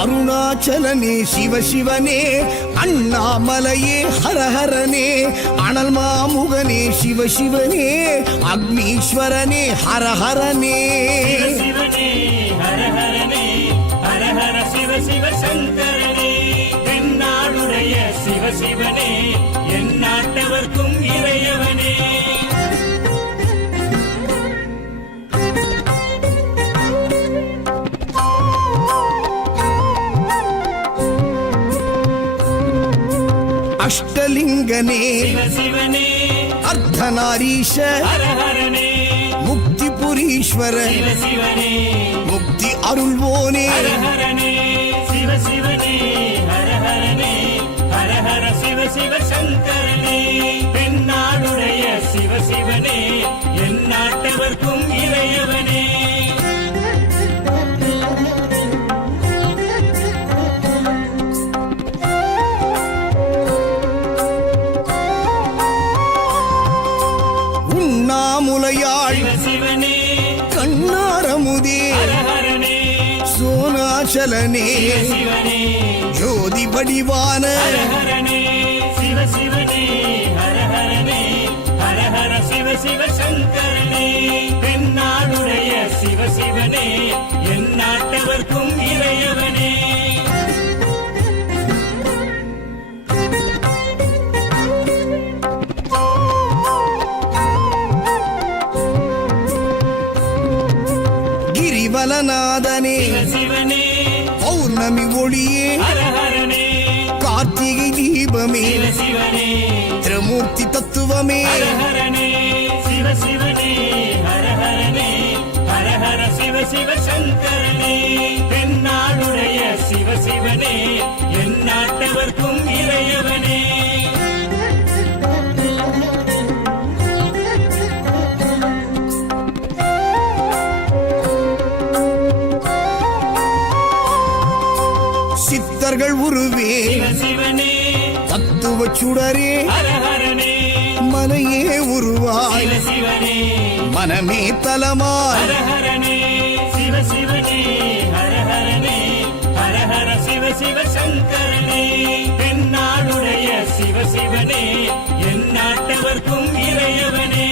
அருணாச்சலனே சிவசிவனே, அண்ணாமலையே ஹரஹரனே, அனல் மாமுகனே சிவசிவனே, அக்னீஸ்வரனே ஹரஹரனே. சிவசிவனே ஹரஹரனே, ஹரஹர சிவ சிவ சங்கரனே, தென்னாடுடைய சிவசிவனே, என் நாட்டவர்க்கும் இறையவனே. அஷ்டலிங்கனே சிவசிவனே, அர்த்தநாரீஷ ஹரஹரனே, முக்திபுரீஸ்வர சிவசிவனே, முக்தி அருள்வோனே. ஹரஹரனே சிவசிவனே, ஹரஹரனே, ஹரஹர சிவ சிவ சங்கரனே, தென்னாடுடைய சிவசிவனே, என் நாட்டவர்க்கும் இறையவனே. உண்ணாமுலையாள் சிவசிவனே, கண்ணாரமுதே ஹரஹரனே, சோனாச்சலனே சிவசிவனே, ஜோதி வடிவான ஹரஹரனே சிவசிவனே, ஹரஹரனே, ஹரஹர சிவ சிவ சங்கரனே, தென்னாடுடைய சிவசிவனே, என் நாட்டவர்க்கும் இறையவனே. கிரிவலநாதனே சிவசிவனே, பௌர்ணமி ஒளியே ஹரஹரனே, கார்த்திகை தீபமே சிவசிவனே, திரமூர்த்தி தத்துவமே. ஹரஹரனே சிவசிவனே, ஹரஹரனே, ஹரஹர சிவ சிவ சங்கரனே, தென்னாடுடைய சிவசிவனே, என் நாட்டவர்க்கும் இறையவனே. சித்தர்கள் உருவே சிவசிவனே, தத்துவ சுடரே ஹரஹரனே, மலையே உருவாய் சிவசிவனே, மனமே தலமாய். ஹரஹரனே சிவசிவனே, ஹரஹரனே, ஹரஹர சிவ சிவ சங்கரனே, தென்னாடுடைய சிவசிவனே, என் நாட்டவர்க்கும் இறையவனே.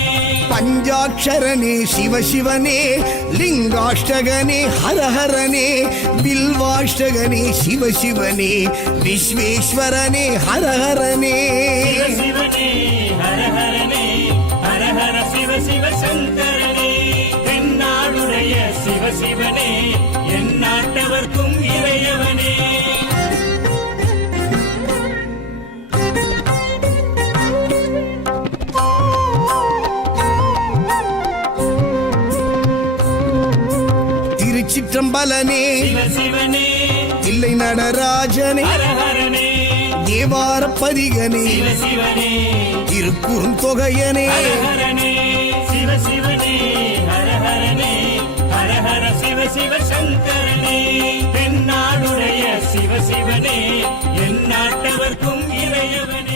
பஞ்சாட்சரனே சிவசிவனே, லிங்காஷ்டகனே ஹரஹரனே, பில்வாஷ்டகனே சிவசிவனே, விஸ்வேஸ்வரனே ஹரஹரனே. சிவசிவனே, ஹரஹரனே, ஹரஹர சிவ சிவ சங்கரனே, தென்னாடுடைய சிவசிவனே, என் நாட்டவர்க்கும் இறையவனே. திருச்சிற்றம்பலனே சிவசிவனே, தில்லை நடராஜனே, ஹரஹரனே, தேவார பதிகனே, சிவசிவனே, திருக்குறுந்தொகையனே. ஹரஹரனே சிவசிவனே, ஹரஹரனே, ஹரஹர சிவ சிவ சங்கரனே, தென்னாடுடைய சிவசிவனே, என் நாட்டவர்க்கும் இறையவனே.